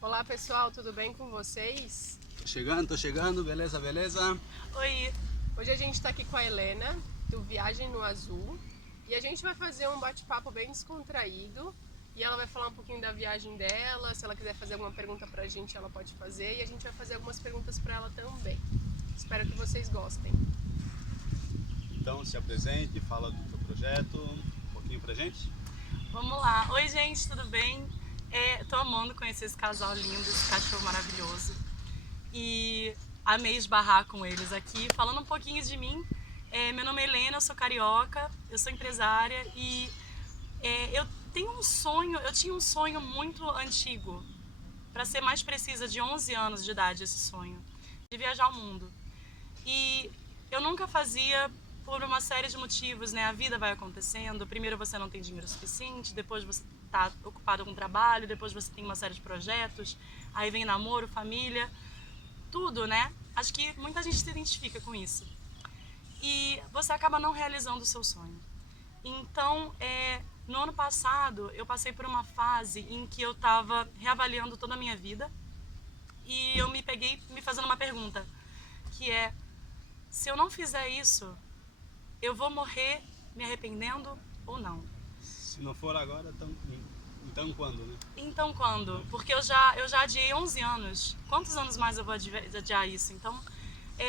Olá pessoal, tudo bem com vocês? Tô chegando, beleza, beleza? Oi, Hoje a gente está aqui com a Helena, do Viagem no Azul, e a gente vai fazer um bate-papo bem descontraído, e ela vai falar um pouquinho da viagem dela, se ela quiser fazer alguma pergunta pra gente, ela pode fazer, e a gente vai fazer algumas perguntas pra ela também. Espero que vocês gostem. Então se apresente, fala do teu projeto, um pouquinho pra gente. vamos lá. Oi, gente, tudo bem? Tô amando conhecer esse casal lindo, esse cachorro maravilhoso. E amei esbarrar com eles aqui. Falando um pouquinho de mim, meu nome é Helena, eu sou carioca, eu sou empresária e eu tinha um sonho muito antigo, para ser mais precisa, de 11 anos de idade, esse sonho, de viajar o mundo. E eu nunca fazia por uma série de motivos, né? A vida vai acontecendo. Primeiro você não tem dinheiro suficiente, depois você está ocupado com trabalho, depois você tem uma série de projetos, aí vem namoro, família, tudo, né? Acho que muita gente se identifica com isso. E você acaba não realizando o seu sonho. Então, no ano passado, eu passei por uma fase em que eu estava reavaliando toda a minha vida e eu me peguei me fazendo uma pergunta, que é: se eu não fizer isso, eu vou morrer me arrependendo ou não? Se não for agora, então quando, né? Então quando? Porque eu já adiei 11 anos. Quantos anos mais eu vou adiar isso? Então,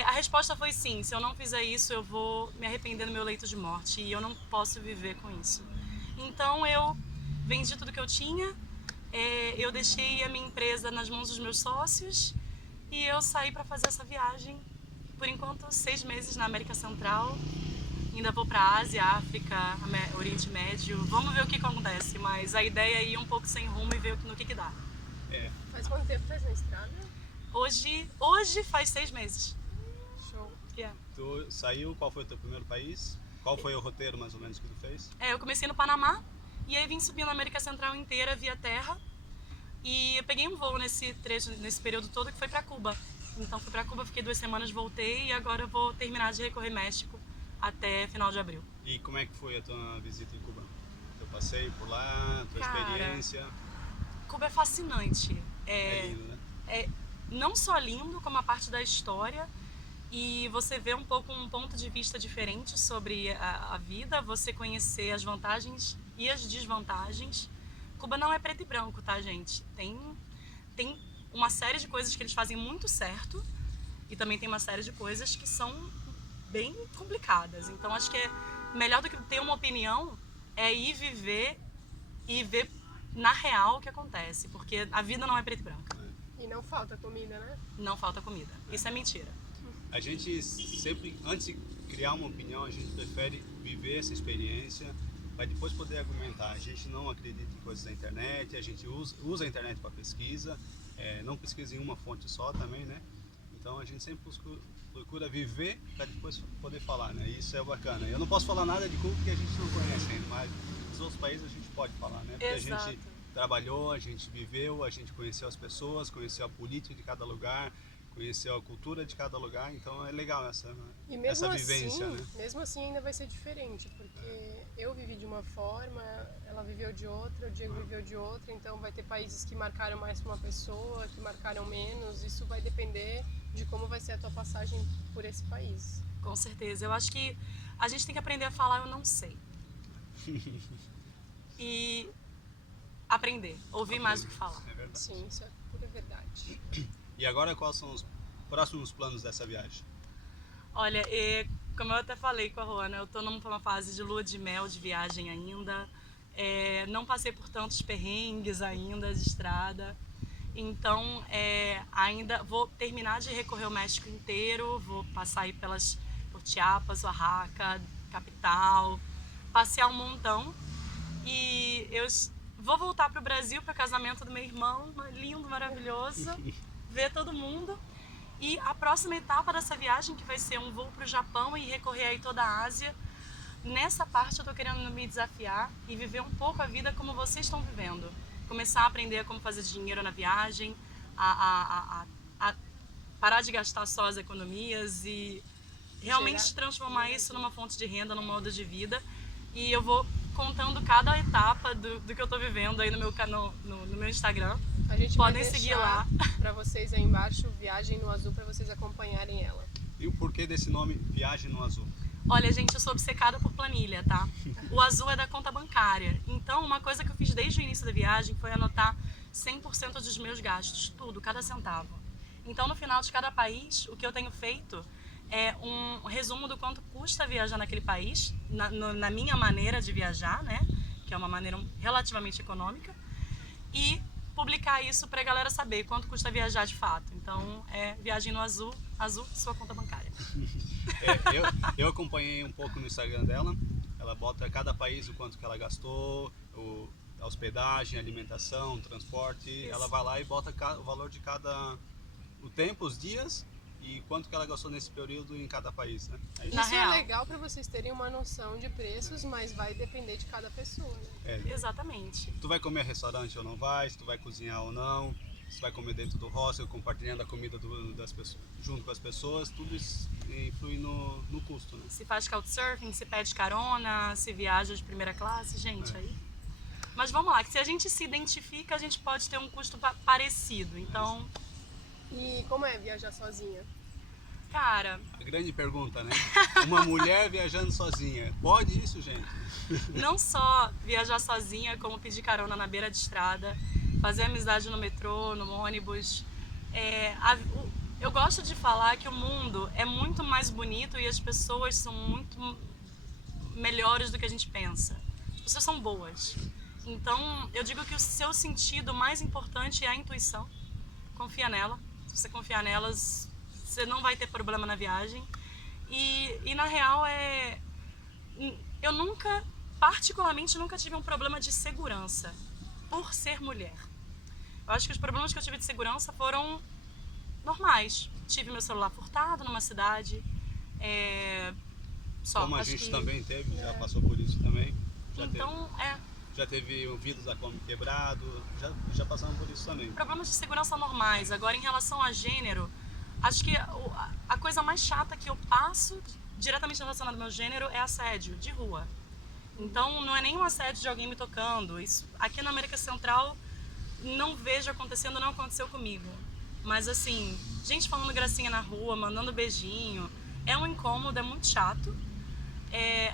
a resposta foi sim. Se eu não fizer isso, eu vou me arrepender no meu leito de morte e eu não posso viver com isso. Então eu vendi tudo que eu tinha, eu deixei a minha empresa nas mãos dos meus sócios e eu saí para fazer essa viagem. Por enquanto, 6 meses na América Central. Ainda vou para Ásia, África, Oriente Médio. Vamos ver o que acontece, mas a ideia é ir um pouco sem rumo e ver no que dá. É. Faz quanto tempo faz na estrada? Hoje faz 6 meses. Show. Yeah. Tu saiu, qual foi o teu primeiro país? Qual foi o roteiro mais ou menos que tu fez? Eu comecei no Panamá e aí vim subindo a América Central inteira via terra. E eu peguei um voo nesse período todo, que foi para Cuba. Então fui para Cuba, fiquei 2 semanas, voltei e agora eu vou terminar de recorrer México até final de abril. E como é que foi a tua visita em Cuba? Teu passeio por lá, tua experiência? Cuba é fascinante. É lindo, né? É não só lindo, como a parte da história. E você vê um pouco um ponto de vista diferente sobre a vida, você conhecer as vantagens e as desvantagens. Cuba não é preto e branco, tá, gente? Tem uma série de coisas que eles fazem muito certo e também tem uma série de coisas que são bem complicadas. Então acho que é melhor do que ter uma opinião é ir viver e ver na real o que acontece, porque a vida não é preto e branco. E não falta comida, né? Não falta comida. Isso é mentira. A gente sempre, antes de criar uma opinião, a gente prefere viver essa experiência para depois poder argumentar. A gente não acredita em coisas da internet, a gente usa a internet para pesquisa, não pesquisa em uma fonte só também, né? Então a gente sempre procura viver para depois poder falar, né? Isso é bacana. Eu não posso falar nada de Cuba porque a gente não conhece ainda, mas dos outros países a gente pode falar, né? Porque Exato. a gente trabalhou, a gente viveu, a gente conheceu as pessoas, conheceu a política de cada lugar, conheceu a cultura de cada lugar, então é legal essa vivência, né? Mesmo assim ainda vai ser diferente, porque eu vivi de uma forma, ela viveu de outra, o Diego viveu de outra, então vai ter países que marcaram mais para uma pessoa, que marcaram menos, isso vai depender de como vai ser a tua passagem por esse país. Com certeza. Eu acho que a gente tem que aprender a falar eu não sei. E aprender, ouvir mais do que falar. É verdade. Sim, isso é pura verdade. E agora quais são os próximos planos dessa viagem? Olha, como eu até falei com a Juana, eu tô numa fase de lua de mel, de viagem ainda. Não passei por tantos perrengues ainda de estrada. Então, ainda vou terminar de recorrer o México inteiro, vou passar aí por Chiapas, Oaxaca, capital, passear um montão. E eu vou voltar para o Brasil para o casamento do meu irmão, lindo, maravilhoso, ver todo mundo. E a próxima etapa dessa viagem, que vai ser um voo para o Japão e recorrer aí toda a Ásia, nessa parte eu tô querendo me desafiar e viver um pouco a vida como vocês estão vivendo. Começar a aprender como fazer dinheiro na viagem, a parar de gastar só as economias e realmente transformar isso numa fonte de renda, num modo de vida. E eu vou contando cada etapa do que eu tô vivendo aí no meu canal, no meu Instagram. A gente Podem vai seguir deixar lá. pra vocês aí embaixo, Viagem no Azul, pra vocês acompanharem ela. E o porquê desse nome Viagem no Azul? Olha, gente, eu sou obcecada por planilha, tá? O azul é da conta bancária. Então, uma coisa que eu fiz desde o início da viagem foi anotar 100% dos meus gastos, tudo, cada centavo. Então, no final de cada país, o que eu tenho feito é um resumo do quanto custa viajar naquele país, na minha maneira de viajar, né? Que é uma maneira relativamente econômica. E publicar isso pra galera saber quanto custa viajar de fato. Então, é Viagem no Azul, azul, sua conta bancária. Eu acompanhei um pouco no Instagram dela. Ela bota cada país o quanto que ela gastou, a hospedagem, alimentação, transporte. Isso. Ela vai lá e bota o valor de o tempo, os dias e quanto que ela gastou nesse período em cada país, né? É isso? Na Isso real. é legal pra vocês terem uma noção de preços, mas vai depender de cada pessoa, né? É. Exatamente. Tu vai comer restaurante ou não vai, se tu vai cozinhar ou não, se tu vai comer dentro do hostel, compartilhando a comida das pessoas, junto com as pessoas, tudo isso influi no custo, né? Se faz couchsurfing, se pede carona, se viaja de primeira classe, gente, aí... Mas vamos lá, que se a gente se identifica, a gente pode ter um custo parecido. Então, E como é viajar sozinha? cara, A grande pergunta, né? Uma mulher viajando sozinha, pode isso, gente? não só viajar sozinha, como pedir carona na beira de estrada, fazer amizade no metrô, no ônibus. Eu gosto de falar que o mundo é muito mais bonito e as pessoas são muito melhores do que a gente pensa. As pessoas são boas. Então, eu digo que o seu sentido mais importante é a intuição. Confia nela. Se você confiar nelas, você não vai ter problema na viagem. E na real, eu particularmente, nunca tive um problema de segurança por ser mulher. Eu acho que os problemas que eu tive de segurança foram normais. Tive meu celular furtado numa cidade. Só, Como a acho gente que... também teve, já passou por isso também. Então, Já teve o vidro da Kombi quebrado, já passamos por isso também. problemas de segurança normais. Agora, em relação a gênero, acho que a coisa mais chata que eu passo diretamente relacionada ao meu gênero é assédio de rua. Então, não é nem um assédio de alguém me tocando. Isso, aqui na América Central, não vejo acontecendo, não aconteceu comigo. Mas, assim, gente falando gracinha na rua, mandando beijinho, é um incômodo, é muito chato.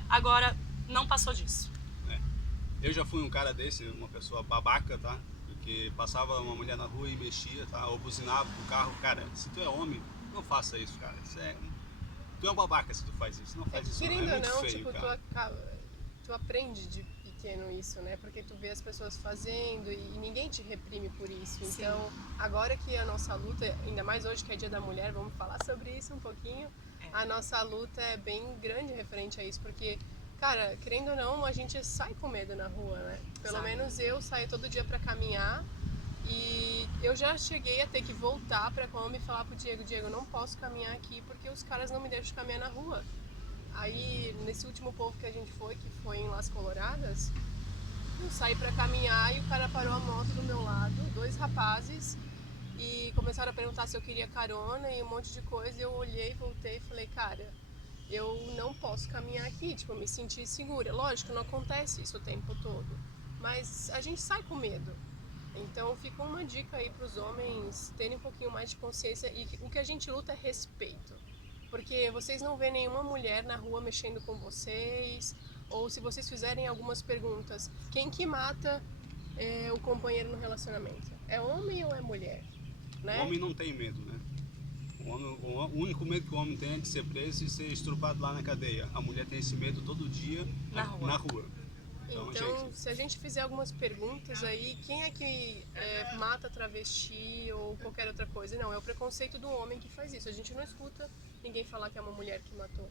Agora, não passou disso. Eu já fui um cara desse, uma pessoa babaca, tá? Porque passava uma mulher na rua e mexia, tá? Ou buzinava pro carro. Cara, se tu é homem, não faça isso, cara. Tu é um babaca se tu faz isso. Não faz isso, não. Querendo É ou muito não, feio, tipo, cara. tu aprende de pequeno isso, né? Porque tu vê as pessoas fazendo e ninguém te reprime por isso. Sim. Então, agora que a nossa luta, ainda mais hoje que é Dia da Mulher, vamos falar sobre isso um pouquinho. A nossa luta é bem grande referente a isso, porque, cara, querendo ou não, a gente sai com medo na rua, né? Pelo Sai. menos eu saio todo dia pra caminhar e eu já cheguei a ter que voltar pra Kombi e falar pro Diego, eu não posso caminhar aqui porque os caras não me deixam caminhar na rua. Aí, nesse último povo que a gente foi, que foi em Las Coloradas, eu saí pra caminhar e o cara parou a moto do meu lado, 2 rapazes, e começaram a perguntar se eu queria carona e um monte de coisa. Eu olhei, voltei e falei, cara, eu não posso caminhar aqui, tipo, eu me senti segura. Lógico, não acontece isso o tempo todo, mas a gente sai com medo. Então fica uma dica aí pros homens terem um pouquinho mais de consciência e o que a gente luta é respeito. Porque vocês não vêem nenhuma mulher na rua mexendo com vocês, ou se vocês fizerem algumas perguntas, quem que mata o companheiro no relacionamento? É homem ou é mulher? Né? O homem não tem medo, né? O único medo que o homem tem é de ser preso e ser estrupado lá na cadeia. A mulher tem esse medo todo dia Na rua. Então, Então, se a gente fizer algumas perguntas aí, quem é que mata travesti ou qualquer outra coisa? Não, é o preconceito do homem que faz isso. A gente não escuta ninguém falar que é uma mulher que matou.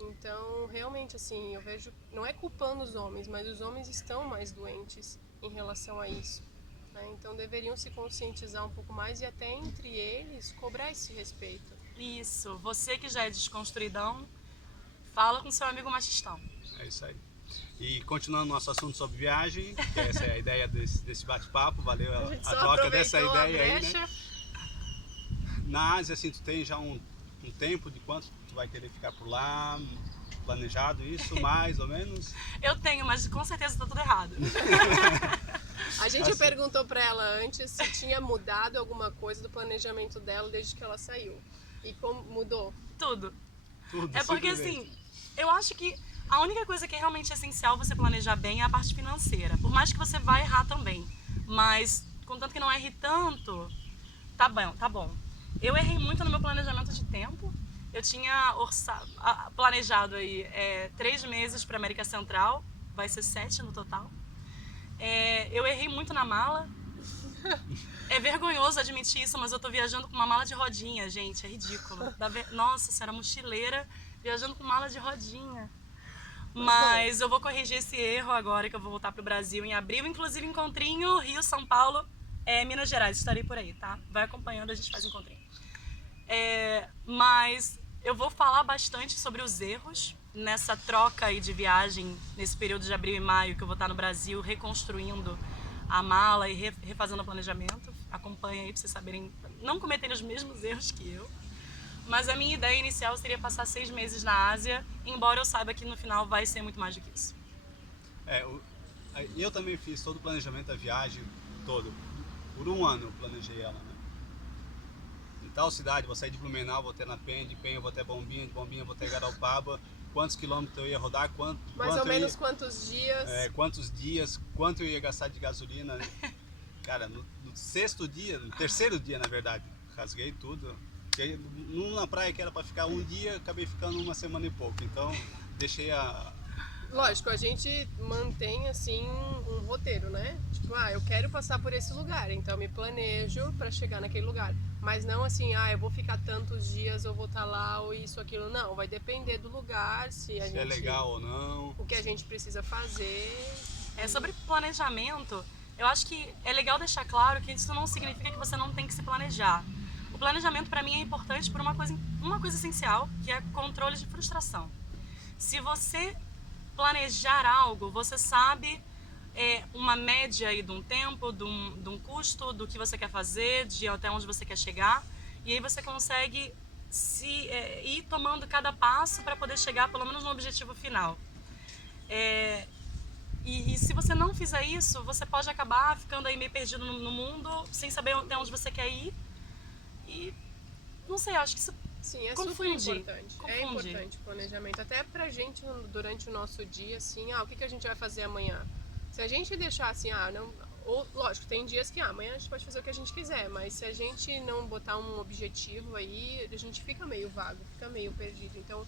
Então, realmente, assim, eu vejo, não é culpando os homens, mas os homens estão mais doentes em relação a isso. Né? Então, deveriam se conscientizar um pouco mais e até entre eles cobrar esse respeito. Isso, você que já é desconstruidão, fala com seu amigo machistão. É isso aí. E continuando nosso assunto sobre viagem, que essa é a ideia desse bate-papo, valeu a gente só troca dessa aproveitou a ideia aí, brecha. né? Na Ásia, assim, tu tem já um tempo de quanto tu vai querer ficar por lá? Tu planejado isso, mais ou menos? Eu tenho, mas com certeza tá tudo errado. A gente Assim. perguntou pra ela antes se tinha mudado alguma coisa do planejamento dela desde que ela saiu. E como mudou? Tudo. Tudo, É porque simplesmente. assim, eu acho que a única coisa que é realmente essencial você planejar bem é a parte financeira. Por mais que você vá errar também. Mas, contanto que não erre tanto, tá bom, tá bom. Eu errei muito no meu planejamento de tempo. Eu tinha planejado aí 3 meses para América Central, vai ser 7 no total. Eu errei muito na mala. É vergonhoso admitir isso, mas eu tô viajando com uma mala de rodinha, gente, é ridículo. Nossa senhora, mochileira viajando com mala de rodinha. Mas eu vou corrigir esse erro agora que eu vou voltar pro Brasil em abril. Inclusive encontrinho, Rio, São Paulo, Minas Gerais, estarei por aí, tá? Vai acompanhando, a gente faz encontrinho. Mas eu vou falar bastante sobre os erros nessa troca aí de viagem, nesse período de abril e maio que eu vou estar no Brasil, reconstruindo a mala e refazendo o planejamento. Acompanha aí pra vocês saberem, não cometerem os mesmos erros que eu. Mas a minha ideia inicial seria passar 6 meses na Ásia, embora eu saiba que no final vai ser muito mais do que isso. Eu também fiz todo o planejamento da viagem, todo. Por 1 ano eu planejei ela, né? Em tal cidade, vou sair de Blumenau, vou até na Penha, de Penha eu vou até Bombinha, de Bombinha eu vou até Garopaba, quantos quilômetros eu ia rodar, Mais ou menos quantos dias? Quantos dias, quanto eu ia gastar de gasolina. Cara, no 6º dia, no 3º dia na verdade, rasguei tudo. Numa praia que era para ficar 1 dia, acabei ficando 1 semana e pouco, então deixei a... Lógico, a gente mantém assim um roteiro, né? Tipo, eu quero passar por esse lugar, então eu me planejo para chegar naquele lugar. Mas não assim, eu vou ficar tantos dias, eu vou estar lá, ou isso, aquilo. Não, vai depender do lugar, se é legal ou não. O que a gente precisa fazer. Sobre planejamento, eu acho que é legal deixar claro que isso não significa que você não tem que se planejar. O planejamento para mim é importante por uma coisa essencial, que é controle de frustração. Se você planejar algo, você sabe uma média aí de um tempo, de um custo, do que você quer fazer, de até onde você quer chegar, e aí você consegue ir tomando cada passo para poder chegar pelo menos no objetivo final. E se você não fizer isso, você pode acabar ficando aí meio perdido no mundo, sem saber até onde você quer ir. E não sei, acho que isso Sim, é confunde. super importante. É importante o planejamento. Até pra gente, durante o nosso dia, assim, o que a gente vai fazer amanhã? Se a gente deixar assim, não... Ou, lógico, tem dias que amanhã a gente pode fazer o que a gente quiser, mas se a gente não botar um objetivo aí, a gente fica meio vago, fica meio perdido. Então,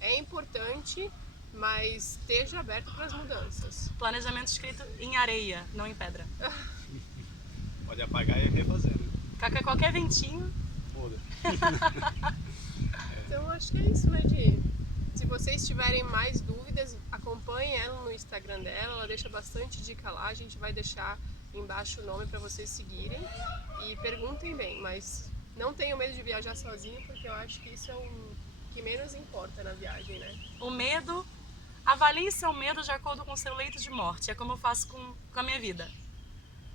é importante, mas esteja aberto para as mudanças. Planejamento escrito em areia, não em pedra. Pode apagar e refazer, né? Qualquer ventinho. Muda. Então acho que é isso, né, Di? Se vocês tiverem mais dúvidas, acompanhem ela no Instagram dela, ela deixa bastante dica lá, a gente vai deixar embaixo o nome para vocês seguirem e perguntem bem, mas não tenham medo de viajar sozinho, porque eu acho que isso é o que menos importa na viagem, né? O medo, avalie seu medo de acordo com o seu leito de morte, é como eu faço com a minha vida.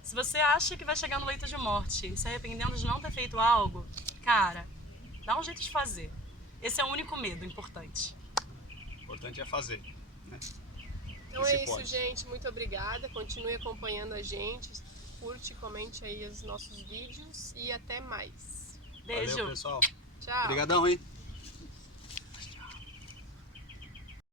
Se você acha que vai chegar no leito de morte se arrependendo de não ter feito algo, cara, dá um jeito de fazer. Esse é o único medo importante. O importante é fazer, né? Então é isso, gente. Muito obrigada. Continue acompanhando a gente. Curte, comente aí os nossos vídeos e até mais. Beijo. Valeu, pessoal. Tchau. Obrigadão, hein?